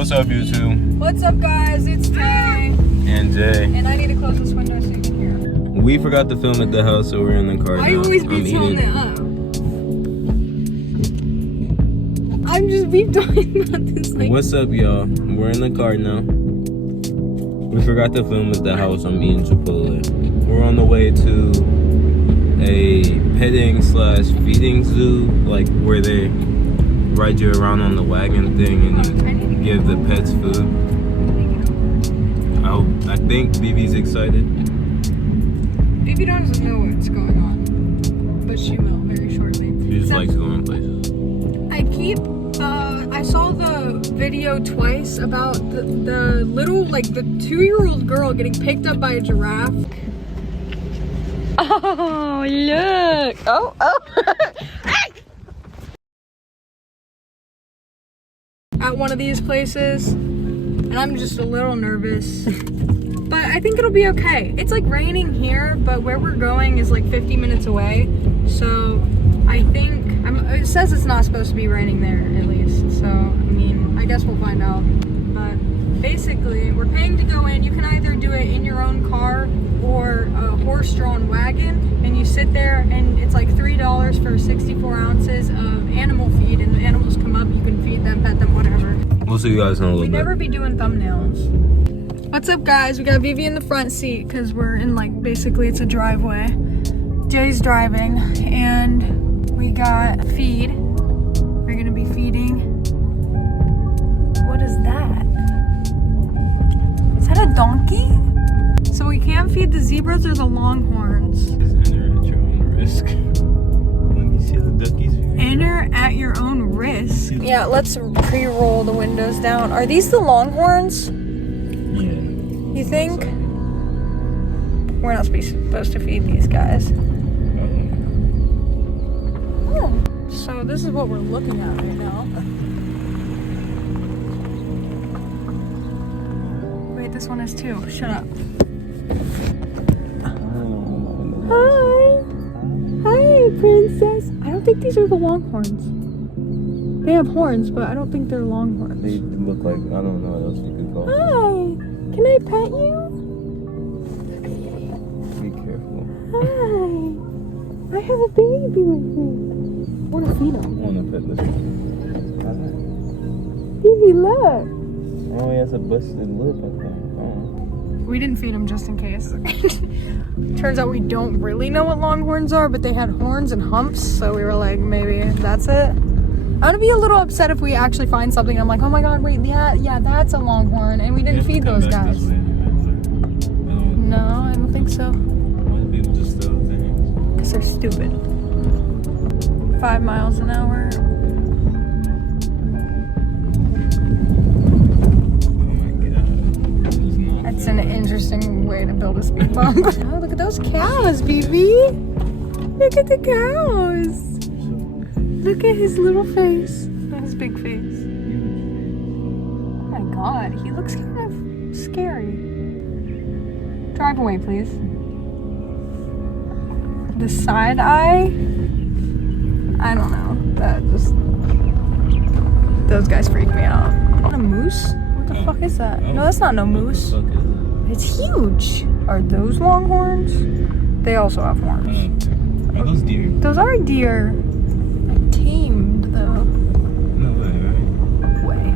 What's up, YouTube? What's up, guys? It's Tay. And Jay. And I need to close this window so you can hear. We forgot to film at the house, so we're in the car now. I always be telling it up. I'm just be talking about this like... What's up, y'all? We're in the car now. We forgot to film at the house. I'm eating Chipotle. We're on the way to a petting / feeding zoo, like where they ride you around on the wagon thing and you give the pets food. I think BB's excited. BB doesn't know what's going on, but she will very shortly. She just likes going places. I saw the video twice about the little, like the 2-year-old girl getting picked up by a giraffe. Oh, look. Oh. At one of these places, and I'm just a little nervous, but I think it'll be okay. It's like raining here, but where we're going is like 50 minutes away, so I think it says it's not supposed to be raining there, at least. So I mean, I guess we'll find out. But basically, we're paying to go in. You can either do it in your own car or a horse-drawn wagon, and you sit there, and it's like $3 for 64 ounces of animal feed, and the animals come up. You can feed them, pet them, whatever. We'll see you guys in a little bit. We never be doing thumbnails. What's up, guys? We got Vivi in the front seat because we're in, like, basically it's a driveway. Jay's driving, and we got feed. We're gonna be feeding. What is that? Is that a donkey? So we can't feed the zebras or the longhorns. Just enter at your own risk. When you see the duckies. Enter at your own risk. Yeah, let's pre-roll the windows down. Are these the longhorns? Yeah. You think? We're not supposed to feed these guys. Oh, so this is what we're looking at right now. Wait, this one is too. Shut up. Hi. Hi, princess. I don't think these are the longhorns. They have horns, but I don't think they're longhorns. They look like, I don't know what else you could call them. Hi. Can I pet you? Be careful. Hi. I have a baby with me. I want to feed him. I want to pet this one. Baby, look. Oh, he has a busted lip, I think. Oh. We didn't feed him just in case. Turns out we don't really know what longhorns are, but they had horns and humps, so we were like, maybe that's it. I'm gonna be a little upset if we actually find something. I'm like, oh my god, wait, yeah, that's a longhorn, and we didn't feed those guys. No, I don't think so. Why do people just throw things? Because they're stupid. 5 miles an hour. That's an interesting way to build a speed bump. Oh, look at those cows, BB. Look at the cows. Look at his little face. His big face. Oh my god, he looks kind of scary. Drive away, please. The side eye? I don't know. That just... Those guys freak me out. A moose? What the fuck is that? No, that's not no moose. It's huge. Are those longhorns? They also have horns. Are those deer? Those are deer. Tamed though. No way, right? Way.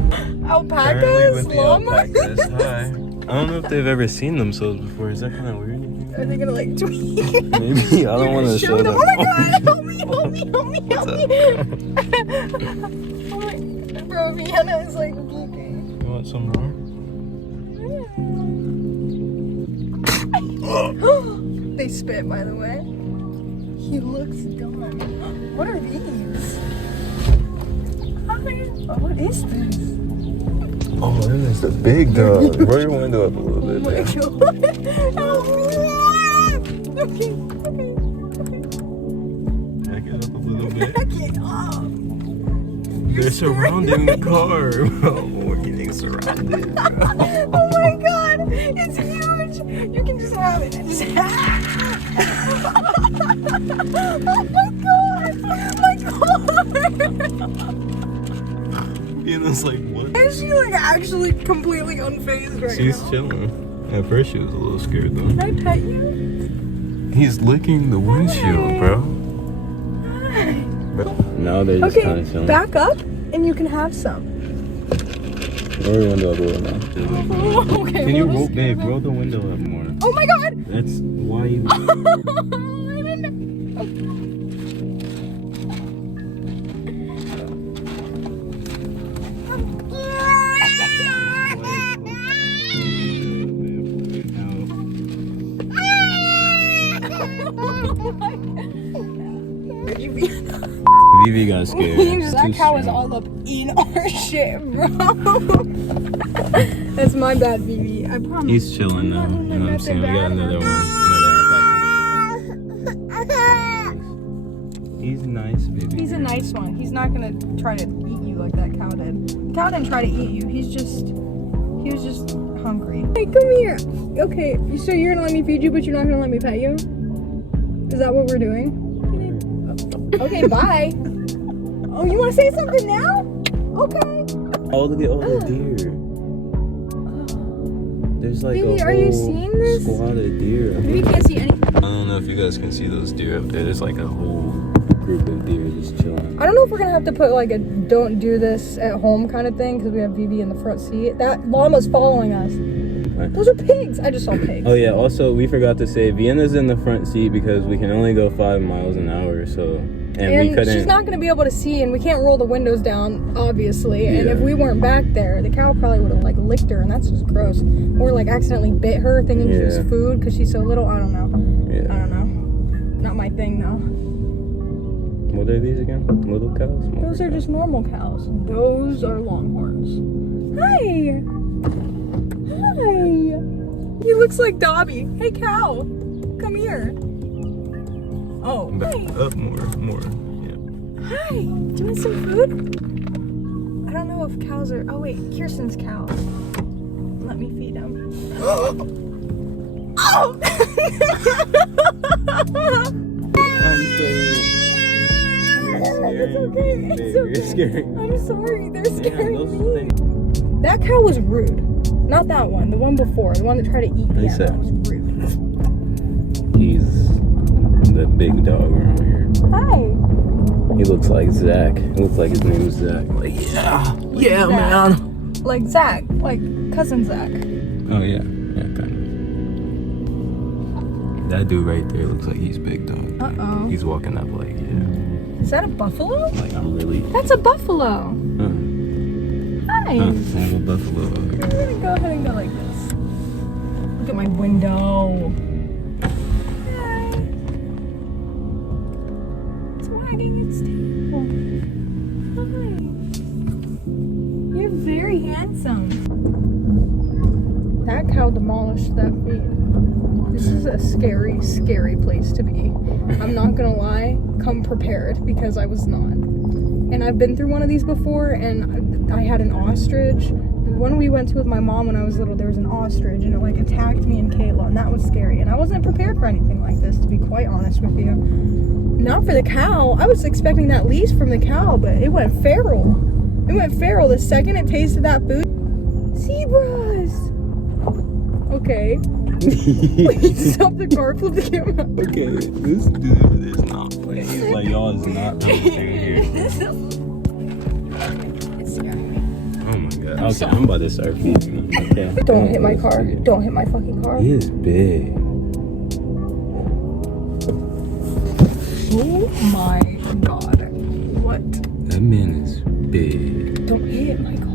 Alpacas? Llamas? Hi. I don't know if they've ever seen themselves before. Is that kind of weird? Are they gonna like tweak? Maybe. I don't want to show them. Oh my god! Help me! Oh my... Bro, Vienna is like looking. You want some more? They spit, by the way. He looks dumb. What are these? What is this? Oh, this is a big dog. Roll your window up a little bit. Oh my god. Okay. Back it up a little bit. Back it up. They're surrounding the car. We're getting surrounded. Oh my god, it's huge. You can just have it. Oh my god, my car. Vienna's like, what? Is she like actually completely unfazed right She's now? chilling. At first she was a little scared though. Can I pet you? He's licking the windshield, bro. Hi. Now they're just kind of chilling. Back up and you can have some. Roll your window up a little now. Oh, okay. Can you well, roll, babe, roll the window up more? Oh my god! That's why you... I didn't know. Vivi got scared. That cow is all up in our shit, bro. That's my bad, Vivi. I promise. He's chilling now. You know what I'm saying? We got another one. He's nice, baby. He's a nice one. He's not gonna try to eat you like that cow did. The cow didn't try to eat you. He was just hungry. Hey, come here. Okay, so you're gonna let me feed you, but you're not gonna let me pet you? Is that what we're doing? Okay, bye. Oh, you want to say something now? Okay. Oh, look at all the deer. There's like Baby, a are you seeing this? squad of deer. We can't see anything. I don't know if you guys can see those deer up there. There's like a whole group of deer just chilling. I don't know if we're gonna have to put like a don't do this at home kind of thing because we have Vivi in the front seat. That llama's following us. Right. Those are pigs. I just saw pigs. Oh yeah, also we forgot to say Vienna's in the front seat because we can only go 5 miles an hour, so and we couldn't. She's not gonna be able to see, and we can't roll the windows down, obviously. And if we weren't back there, the cow probably would have like licked her, and that's just gross. Or like accidentally bit her, thinking she was food because she's so little. I don't know. Yeah. I don't know. Not my thing though. What are these again? Little cows? Those are just normal cows. Those are longhorns. Hi. Hi. He looks like Dobby. Hey, cow. Come here. Oh, hi. Up more. Yeah. Hi. Do you want some food? I don't know if cows are... Oh, wait. Kirsten's cows. Let me feed him. Oh! It's okay. It's okay. You're scary. I'm sorry. They're scaring me. That cow was rude. Not that one. The one before. The one that tried to eat me. That was rude. He's the big dog around here. Hi. He looks like Zach. It looks like his name is Zach. Like, yeah, man. Like Zach. Like cousin Zach. Oh, yeah. Yeah, kind of. That dude right there looks like he's big dog. Uh-oh. He's walking up like, Is that a buffalo? Like, I'm really... That's a buffalo. Hi. I have a buffalo. I'm gonna go ahead and go like this. Look at my window. Hi. It's wagging its tail. Hi. You're very handsome. That cow demolished that feed. This is a scary, scary place to be. I'm not gonna lie, come prepared because I was not. And I've been through one of these before, and I had an ostrich. The one we went to with my mom when I was little, there was an ostrich, and it like attacked me and Kayla, and that was scary. And I wasn't prepared for anything like this, to be quite honest with you. Not for the cow. I was expecting that least from the cow, but it went feral. It went feral the second it tasted that food. Zebras! Okay. Please stop the car, flip the camera. Okay, this dude is not playing. He's like, y'all is not really staying here. It's scaring me. Oh my god. Okay, I'm about to start feeding him. Okay. Don't hit my car. Don't hit my fucking car. He is big. Oh my god. What? That man is big. Don't hit my car.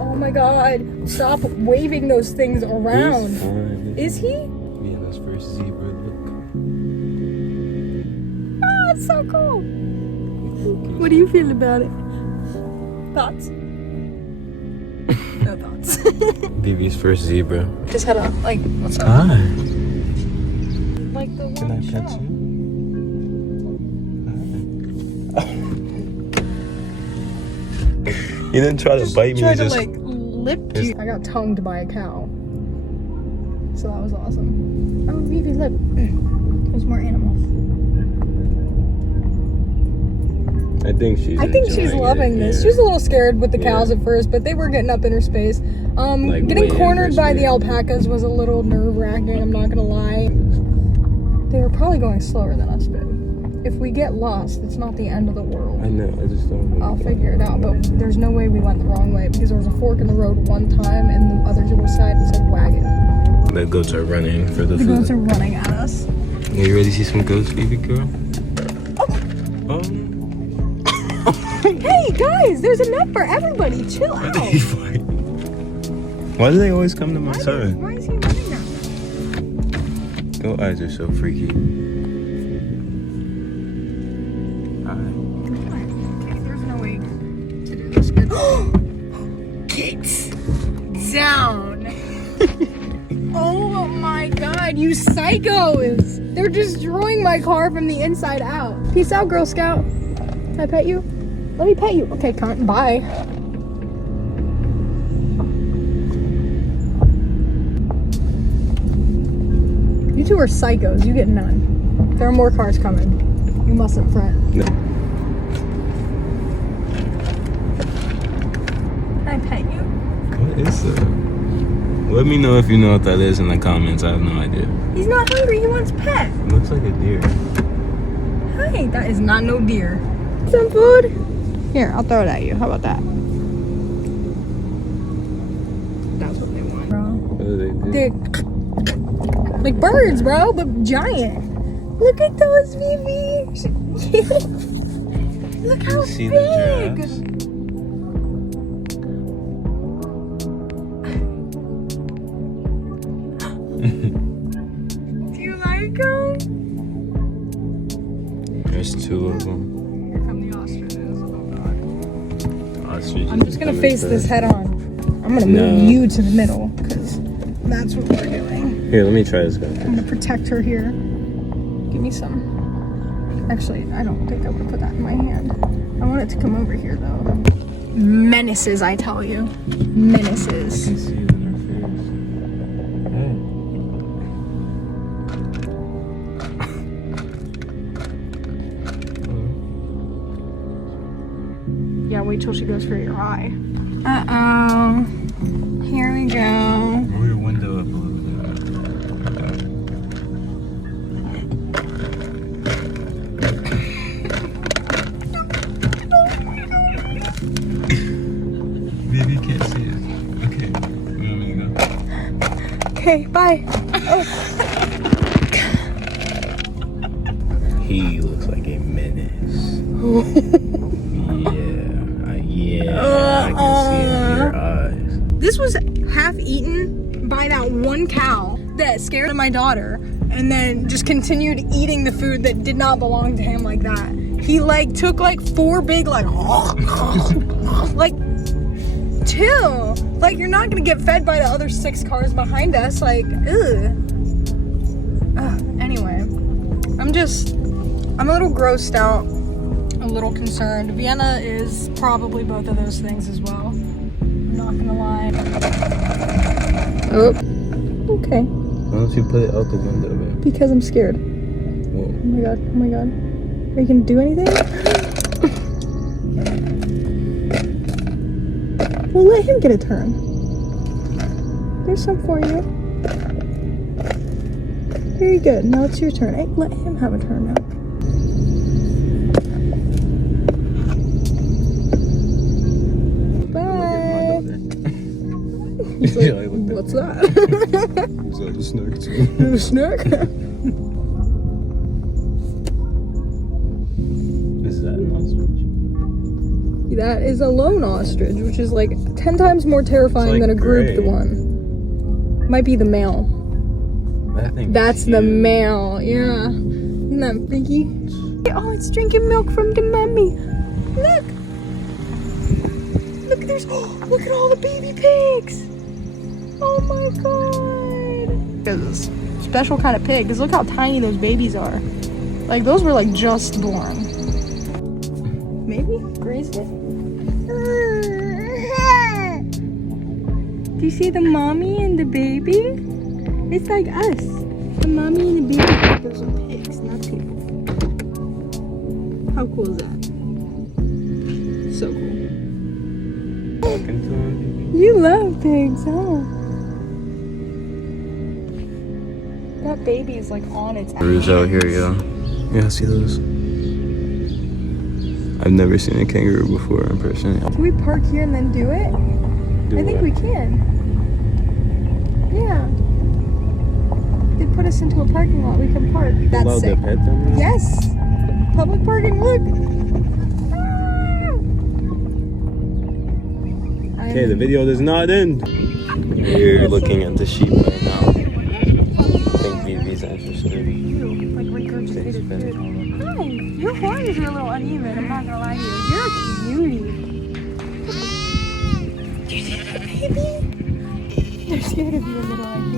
Oh my god. Stop waving those things around. He's fine. Is he? Vienna's first zebra look. Ah, it's so cool. What do you feel about it? Thoughts? No thoughts. Vivi's first zebra. Just had a, like, what's up? Hi. Like the Can I one pet show. you? He didn't try to bite me. Tried to Just like lip you. I got tongued by a cow. So that was awesome. Oh, Vivi, look. There's more animals. I think she's loving this. Yeah. She was a little scared with the cows at first, but they were getting up in her space. Getting cornered by the alpacas was a little nerve-wracking, I'm not gonna lie. They were probably going slower than us, but if we get lost, it's not the end of the world. I know, I just don't know. I'll figure it out, but there's no way we went the wrong way because there was a fork in the road one time and the other side said wagon. The goats are running for the The food. goats are running at us. Are you ready to see some goats, baby girl? Oh. Hey guys, there's enough for everybody. Chill out. Why do they always come to my side? Why is he running now? Goat eyes are so freaky. There's no way to do this good. Get down. Oh my god, you psychos! They're destroying my car from the inside out. Peace out, Girl Scout. Can I pet you? Let me pet you. Okay, cunt. Bye. You two are psychos. You get none. There are more cars coming. You mustn't fret. No. Can I pet you? What is that? Let me know if you know what that is in the comments. I have no idea. He's not hungry. He wants pet. It looks like a deer. Hi. That is not no deer. Some food? Here, I'll throw it at you. How about that? That's what they want, bro. What do they do? They're like birds, bro, but giant. Look at those babies. Look how See big. the giraffes? Do you like them? There's two of them. Here come the ostriches. Oh god. Ostriches. I'm just gonna face this head on. I'm gonna move you to the middle because that's what we're doing. Here, let me try this guy. I'm gonna protect her here. Give me some. Actually, I don't think I would put that in my hand. I want it to come over here though. Menaces, I tell you. Menaces. I can see it in her face. Yeah, wait till she goes for your eye. Uh-oh. Here we go. Roll your window up a little bit. Baby can't see it. Okay. You want me to go? Okay, bye. Oh. He looks like a menace. Yeah, I can see it in your eyes. This was half eaten by that one cow that scared my daughter and then just continued eating the food that did not belong to him like that. He like took like 4 big like like chill. Like you're not gonna get fed by the other 6 cars behind us. Like ugh. Anyway, I'm a little grossed out, a little concerned. Vienna is probably both of those things as well. I'm not gonna lie. Oh, okay. Why don't you put it out the window, man? Because I'm scared. Whoa. Oh my god, oh my god. Are you gonna do anything? Well, let him get a turn. There's some for you. Very good. Now it's your turn. Hey, let him have a turn now. Bye. He's like, what's that? Is that a snack too? A snack? Is that an ostrich? That is a lone ostrich, which is like 10 times more terrifying like than a grouped gray. one. Might be the male. That thing That's is the huge. male, yeah. Isn't that freaky? Oh, it's drinking milk from the mummy. Look! Look, look at all the baby pigs! Oh my god! This is a special kind of pig, because look how tiny those babies are. Like, those were like just born. Maybe? Grazed it? Do you see the mommy and the baby? It's like us. The mommy and the baby. Those are pigs, not people. How cool is that? so cool. Talking to him. You love pigs, huh? That baby is like on its Kangaroos out here, yo. Yeah, see those? I've never seen a kangaroo before in person. Can we park here and then do it? I think we can. Yeah. They put us into a parking lot. We can park. That's allowed sick. to pet them? Yes. Public parking. Look. Okay, the video does not end. We're looking at the sheep right now. I think Vivi's interested. Like regurgitated food. Hi. Your horns are a little uneven. I'm not gonna lie to you. You're a cutie. Do you see that baby? They're scared of you a little, I think.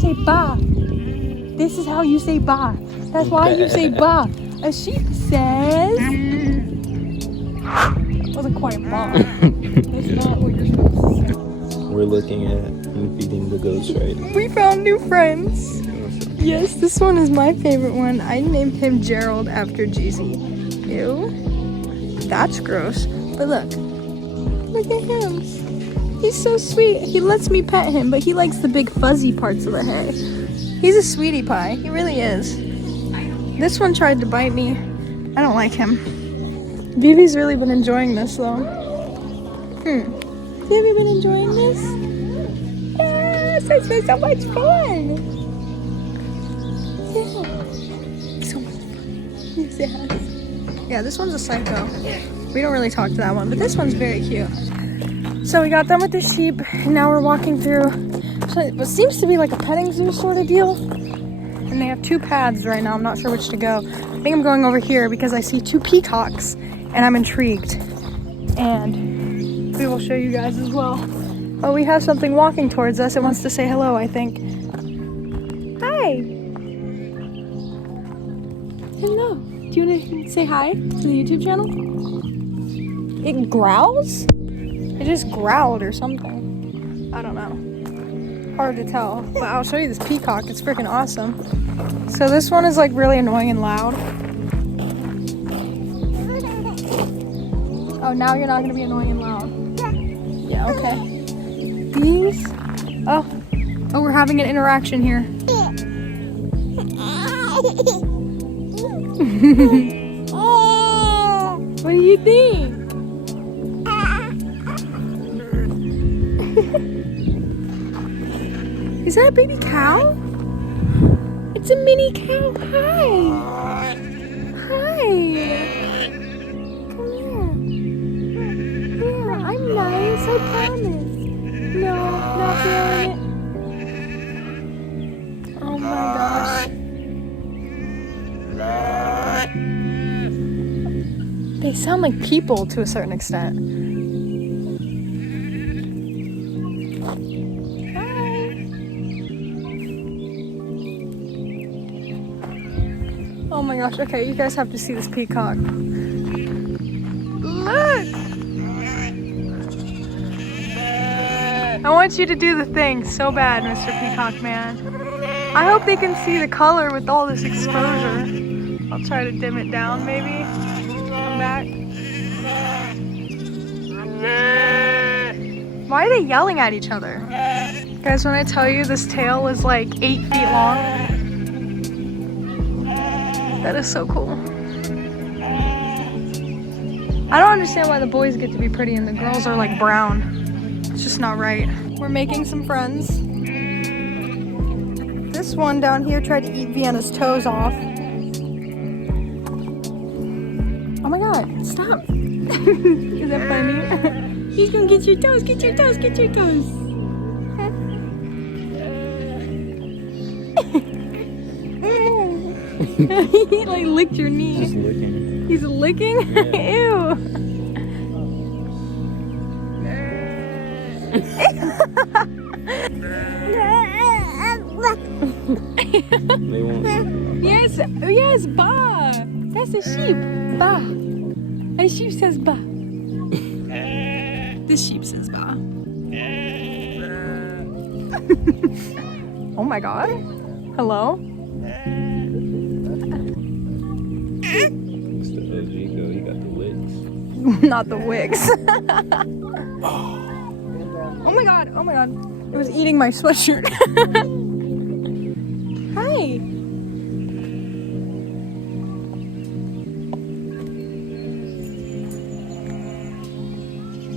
Say ba. This is how you say ba. That's why you say ba. A sheep says. That wasn't quite ba. That's not what you're supposed to say. We're looking at and feeding the goats right now. We found new friends. Yes, this one is my favorite one. I named him Gerald after Jeezy. Ew. That's gross. But look. Look at him. He's so sweet. He lets me pet him, but he likes the big fuzzy parts of the hair. He's a sweetie pie. He really is. This one tried to bite me. I don't like him. Vivi's really been enjoying this though. Have you been enjoying this? Yes, it's been so much fun. Yeah. So much fun. Yes, it has. Yeah, this one's a psycho. We don't really talk to that one, but this one's very cute. So we got done with the sheep, and now we're walking through what seems to be like a petting zoo sort of deal. And they have two paths right now. I'm not sure which to go. I think I'm going over here because I see two peacocks, and I'm intrigued. And we will show you guys as well. Oh, we have something walking towards us. It wants to say hello, I think. Hi. Hello. Do you want to say hi to the YouTube channel? It growls? It just growled or something. I don't know. Hard to tell. But I'll show you this peacock. It's freaking awesome. So this one is like really annoying and loud. Oh, now you're not going to be annoying and loud. Yeah, okay. These? Oh, we're having an interaction here. What do you think? Is that a baby cow? It's a mini cow. Hi. Hi. Come here. Yeah, I'm nice, I promise. No, not feeling it. Oh my gosh. They sound like people to a certain extent. Oh my gosh, okay, you guys have to see this peacock. Look! I want you to do the thing so bad, Mr. Peacock Man. I hope they can see the color with all this exposure. I'll try to dim it down, maybe. Come back. Why are they yelling at each other? Guys, when I tell you this tail is like 8 feet long, that is so cool. I don't understand why the boys get to be pretty and the girls are like brown. It's just not right. We're making some friends. This one down here tried to eat Vienna's toes off. Oh my god, stop. Is that funny? He's gonna get your toes, get your toes, get your toes. He like licked your knee. Just licking. He's licking? Yeah. Ew. They won't. Yes, ba. That's a sheep. Ba. A sheep says ba. This sheep says ba. Oh my god. Hello? It's the OG go. You got the wicks. Not the wicks. Oh my god, oh my god. It was eating my sweatshirt. Hi.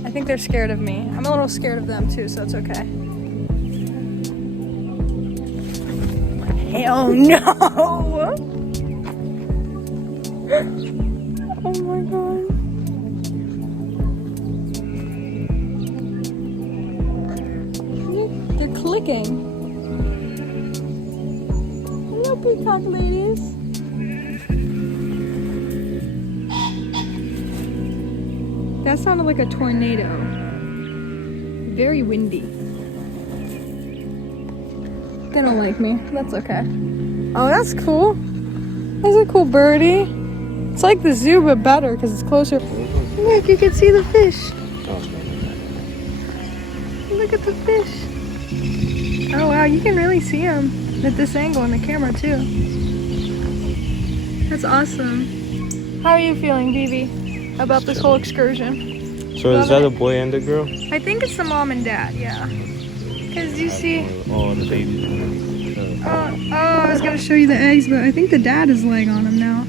I think they're scared of me. I'm a little scared of them too, so it's okay. Hell no! Oh my god. They're clicking. Hello, peacock ladies. That sounded like a tornado. Very windy. They don't like me. That's okay. Oh, that's cool. That's a cool birdie. It's like the zoo, but better because it's closer. Look, you can see the fish. Look at the fish. Oh wow, you can really see them at this angle in the camera too. That's awesome. How are you feeling, Vivi, about this whole excursion? So is that a boy and a girl? I think it's the mom and dad, yeah. Because you see... Oh, the baby. Oh, I was going to show you the eggs, but I think the dad is laying on them now.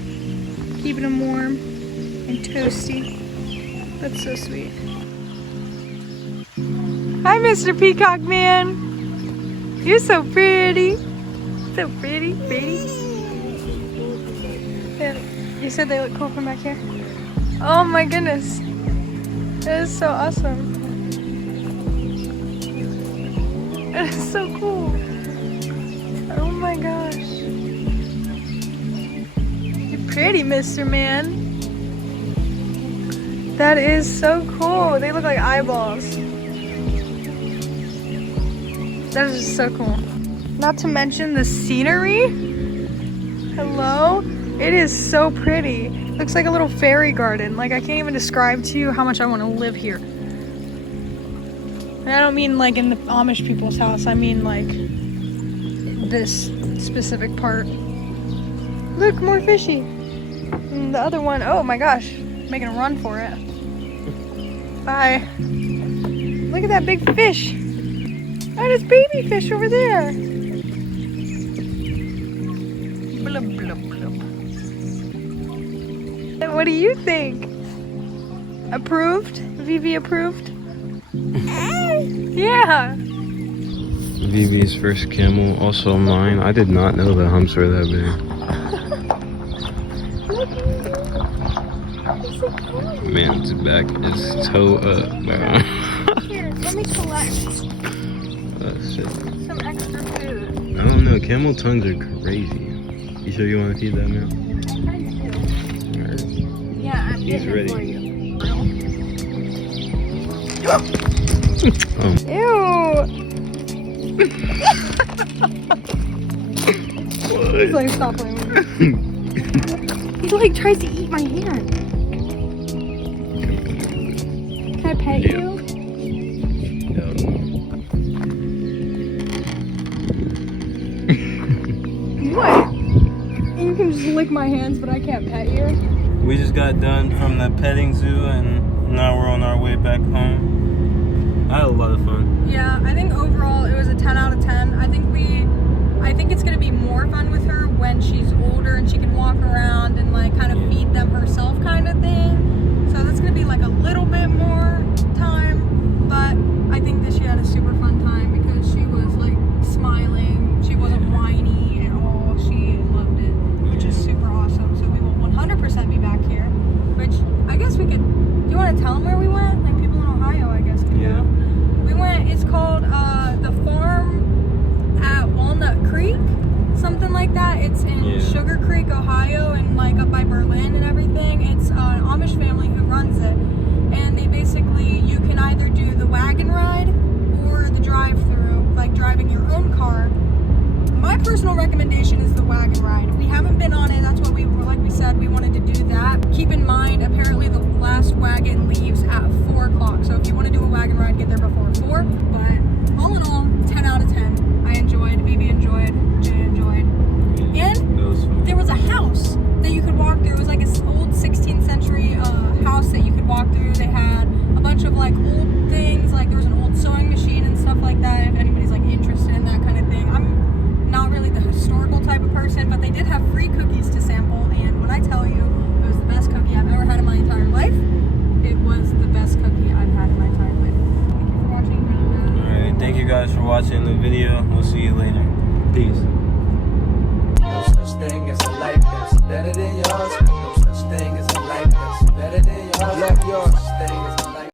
Keeping them warm and toasty. That's so sweet. Hi, Mr. Peacock Man. You're so pretty. So pretty, pretty. Yeah, you said they look cool from back here. Oh my goodness. That is so awesome. That is so cool. Oh my gosh. You're pretty, Mr. Man. That is so cool. They look like eyeballs. That is just so cool. Not to mention the scenery. Hello? It is so pretty. Looks like a little fairy garden. Like, I can't even describe to you how much I want to live here. And I don't mean like in the Amish people's house. I mean like this specific part. Look, more fishy. And the other one, oh my gosh, making a run for it. Bye. Look at that big fish. That is baby fish over there. Blub, blub, blub. What do you think? Approved? Vivi approved? Yeah. Vivi's first camel, also mine. I did not know the humps were that big. Man's back is toe up, bro. Here, let me collect Shit. some extra food. I don't know. Camel tongues are crazy. You sure you want to feed that now? I do. Yeah, I'm He's getting ready. it for you. Oh. Ew. He's like, stop playing with me. He like tries to eat my hand. Can I pet you? No. What? You can just lick my hands, but I can't pet you? We just got done from the petting zoo and now we're on our way back home. I had a lot of fun. Yeah, I think overall it was a 10 out of 10. I think it's gonna be more fun with her when she's older and she can walk around and like kind of feed them herself kind of thing. So that's gonna be like a little bit more time, but I think that she had a super fun time because she was like smiling. She wasn't whiny at all. She loved it, which is super awesome. So we will 100% be back here, which I guess we could, do you want to tell them where we went? Like people in Ohio, I guess, can go. We went, it's called the farm at Walnut Creek, something like that. It's in Sugar Creek, Ohio, and like up by Berlin and everything. It's an Amish family who runs it, and they basically, you can either do the wagon ride or the drive-through, like driving your own car. My personal recommendation is the wagon ride. We haven't been on it. That's what we were, like we said, we wanted to do that. Keep in mind, apparently the last wagon leaves at 4 o'clock. So if you want to do a wagon ride, get there before 4. But all in all, 10 out of 10. I enjoyed, Vivi enjoyed, Jay enjoyed. And there was a house that you could walk through. It was like a it, but they did have free cookies to sample, and when I tell you it was the best cookie I've ever had in my entire life, it was the best cookie I've had in my entire life. Thank you for watching. Alright, thank you guys for watching the video. We'll see you later. Peace. No such thing as a life that's better than yours. No such thing as a life that's better than yours. Love yours.